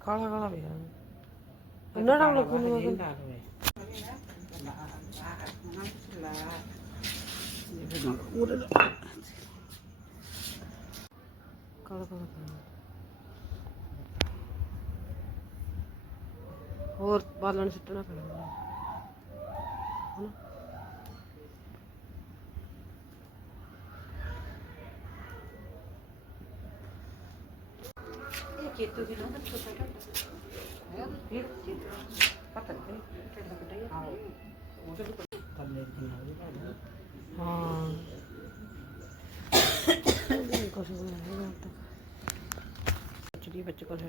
ਕਾਲਾ ਕਾਲਾ ਵੀ ਹੈ। ਉਹਨਾਂ ਨਾਲ ਲੱਗੂ ਨੂੰ ਕਾਲਾ ਕਾਲਾ। ਹੋਰ ਬਾਲਣ ਸਿੱਟਣਾ ਪੈਣਾ। ਹਨਾ? ਚੇਤੂ ਦੀ ਨਾ ਛੋਟਾ ਛੋਟਾ ਹੈ। ਚੇਤੂ ਪਤਾ ਨਹੀਂ ਕਿਹੜਾ ਕਿਹੜਾ ਆਓ ਉਹਦੇ ਕੋਲ ਥੱਲੇ ਕਿੰਨਾ ਹਾਂ ਕੁਛ ਵੀ ਨਹੀਂ। ਹੈਗਾ ਤਾਂ ਚਲੀ ਬੱਚੇ ਕੋਲ ਹੈ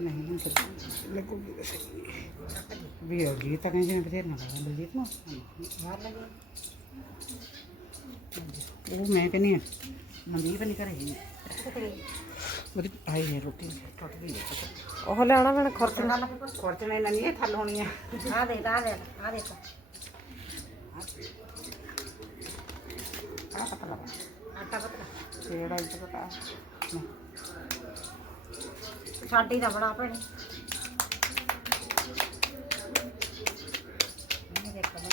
ਨਹੀਂ ਨਹੀਂ ਕਰ ਲੱਗੂਗੀ ਵੀ ਹੋ ਗਈ ਤਾਂ ਕਹਿੰਦੇ ਬਥੇਰ ਨਾ ਲਗਾ ਬਲਜੀਤ ਨੂੰ ਮਾਰ ਲਗੇ ਉਹ ਮੈਂ ਕਹਿੰਦੀ ਹਾਂ ਮਨਦੀਪ ਨਹੀਂ ਕਰੇ ਉਹਦੀ ਆਈ ਹੈ ਰੋਟੀ ਟੁੱਟ ਗਈ ਹੈ ਉਹ ਲੈਣਾ ਮੈਨੇ ਖਰਚ ਨਾਲ ਖਰਚਣੇ ਨਾ ਨਹੀਂ ਥੱਲ ਹੋਣੀ ਆ ਆ ਦੇ ਆ ਦੇ ਆ ਦੇ ਆ ਪਤਾ ਲਗਾ ਆਟਾ ਪਤਾ ਕਿਹੜਾ ਇੰਤ ਪਤਾ ਸਾਡੀ ਦਾ ਬਣਾ ਭੈਣੇ ਨਹੀਂ ਦੇਖ ਬਣਾ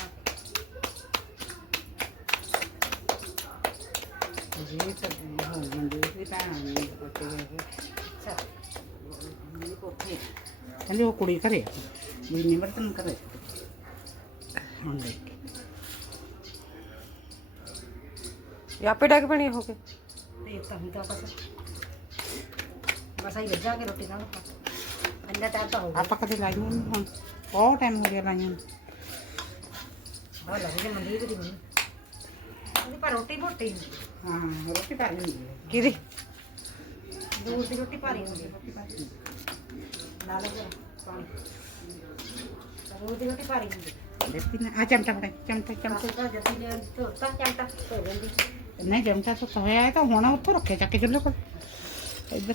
ਜੀ ਤਾਂ ਹੋ ਮੰਦੇ ਵੀ ਤਾਂ ਨਹੀਂ ਕੋਤੇ ਗਏ ਅੱਛਾ ਨਹੀਂ ਕੋਤੇ ਕਹਿੰਦੇ ਉਹ ਕੁੜੀ ਘਰੇ ਆ। ਵੀ ਨਿਮਰਤਨ ਕਰੇ ਹੁਣ ਦੇਖ ਇਹ ਆਪੇ ਡੱਗ ਪੈਣੀ ਹੋ ਕੇ ਤੇ ਤਾਂ ਹੀ ਤਾਂ ਬਸ ਬਸ ਆਈ ਵੱਜਾਂਗੇ ਰੋਟੀ ਖਾਣ ਅੰਨਾ ਟਾਈਮ ਤਾਂ ਹੋਊਗਾ ਆਪਾਂ ਕਦੇ ਲਾਈਆਂ ਨਹੀਂ ਹੁਣ? ਬਹੁਤ ਟਾਈਮ ਹੋ ਗਿਆ ਲਾਈਆਂ ਨੂੰ। ਬਹੁਤ ਲੱਗੇ ਮੰਦੀ ਦੀ ਬਣੀ ਉਹਦੀ ਪਰ ਰੋਟੀ ਮੋਟੀ ਹੁੰਦੀ ਹੈ। ਹਾਂ ਰੋਟੀ ਪਾ ਲਈ ਕਿਹਦੀ? ਦੂਰ ਦੀ ਰੋਟੀ ਭਾਰੀ ਹੁੰਦੀ ਹੈ। ਲਾ ਲਓ ਜਰਾ ਪਾਣੀ। ਦੂਰ ਦੀ ਰੋਟੀ ਭਾਰੀ ਹੁੰਦੀ ਹੈ। ਦੇਖੀ ਨਾ ਆ ਚਮਚਾ ਫੜੇ ਚਮਚਾ ਚਮਚਾ। ਚਮਚਾ ਜੱਸੀ ਨੇ ਧੋਤਾ ਚਮਚਾ ਧੋ ਜਾਂਦੀ ਨਹੀਂ ਚਮਚਾ ਤਾਂ ਹੋਇਆ ਹੈ ਤਾਂ ਹੁਣ ਉੱਥੋਂ ਰੱਖੇ ਚੱਕ ਕੇ ਚੁੱਲ੍ਹੇ ਕੋਲ ਇੱਧਰ।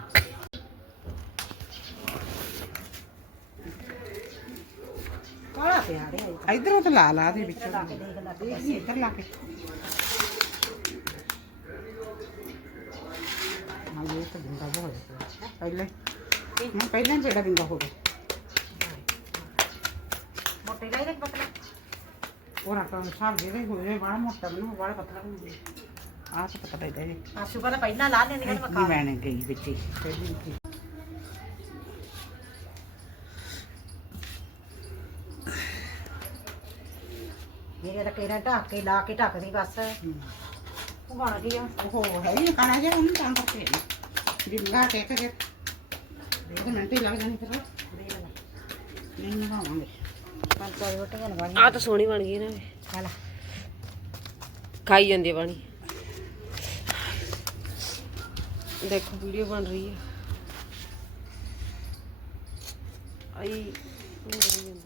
ਕਾਲਾ ਪਿਆ ਰਿਹਾ ਇਧਰੋਂ ਤਾਂ ਲਾ ਲਾ ਦੇ ਵਿੱਚ ਲਾ ਕੇ ਦੇਖ ਲਾ ਕੇ ਇੱਧਰ ਲਾ ਕੇ ਹਾਂ ਇਹ ਤਾਂ ਬਿੰਗਾ ਬਹੁਤ ਹੋਇਆ ਪਹਿਲੇ ਮੈਂ ਪਹਿਲਾਂ ਹੀ ਜਿਹੜਾ ਬਿੰਗਾ ਹੋ ਗਿਆ ਮੋਟੇ ਲਾਈ ਦੇ ਪਤਲਾ ਉਹ ਰੱਖਾਂ ਸਾਹਿਬ ਜਿਹੜੇ ਹੋਏ ਬੜਾ ਮੋਟਾ ਮੈਨੂੰ ਬੜਾ ਪਤਲਾ ਹੁੰਦੀ ਆਹ ਤਾਂ ਪਤਾ ਲੱਗਦਾ ਜੀ ਆਸੂ ਕਹਿੰਦਾ ਪਹਿਲਾਂ ਲਾ ਲੈਂਦੀ ਕਹਿੰਦਾ ਮੈਂ ਨਹੀਂ ਖਾ ਮੈਨੇ ਗਈ ਵਿੱਚ ਹੀ ਪਹਿਲੀ ਵਿੱਚ ਮੇਰੇ ਤਾਂ ਕਿਹੜਾ ਢੱਕ ਕੇ ਲਾ ਕੇ ਢੱਕਦੀ ਬਸ ਉਹ ਬਣ ਗਈ ਆ ਉਹ ਹੈ ਹੀ ਕਾਣਾ ਜਿਹਾ ਉਹਨੂੰ ਤਾਂ ਕਰਕੇ ਵੀ ਲਾ ਕੇ ਕੇ ਦੇਖ ਮਿੰਟ ਹੀ ਲੱਗ ਜਾਣੀ ਫਿਰ ਦੇਖ ਲੈ ਨਹੀਂ ਨਵਾਵਾਂਗੇ ਪੰਜ ਚਾਰ ਰੋਟੀਆਂ ਲਵਾਈ ਆ ਤਾਂ ਸੋਹਣੀ ਬਣ ਗਈ ਨਾ ਇਹ। ਖਾ ਲਾ ਖਾਈ ਜਾਂਦੀ ਹੈ ਪਾਣੀ ਦੇਖੋ ਵੀਡੀਓ ਬਣ ਰਹੀ ਹੈ ਆਈ ਉਹ ਰਹੀ ਜਾਂਦੀ।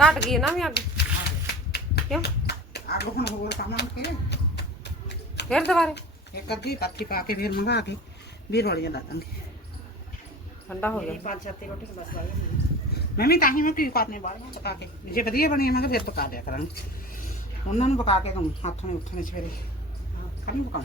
ਘਟ ਗਈ ਨਾ ਵੀ ਅੱਗ। ਕਿਉਂ? ਅੱਗ ਹੁਣ ਹੋਰ ਕਾਮਾਂ ਕੇ ਫਿਰ ਦੁਬਾਰੇ? ਇੱਕ ਅੱਧੀ ਪਾਥੀ ਪਾ ਕੇ ਫਿਰ ਮੰਗਾ ਕੇ ਵੀਰ ਵਾਲੀਆਂ ਲਾ ਦਾਂਗੇ। ਠੰਡਾ ਹੋ ਗਿਆ। ਪੰਜ ਛੱਤੀ ਰੋਟੀ ਬਸ ਲਾਈ ਮੈਂ ਵੀ ਤਾਂ ਹੀ ਮੈਂ ਕੀ ਕਰਨੇ ਬਾਹਲੀਆਂ ਪਕਾ ਕੇ। ਜੇ ਵਧੀਆ ਬਣੀਆਂ ਮੈਂ ਫਿਰ ਪਕਾ ਦਿਆ ਕਰਾਂਗੇ। ਉਹਨਾਂ ਨੂੰ ਪਕਾ ਕੇ ਦਊਂ ਹੱਥ ਨੇ ਉੱਠਣੇ ਸਵੇਰੇ। ਕੱਲ ਨੂੰ ਪਕਾਉਂ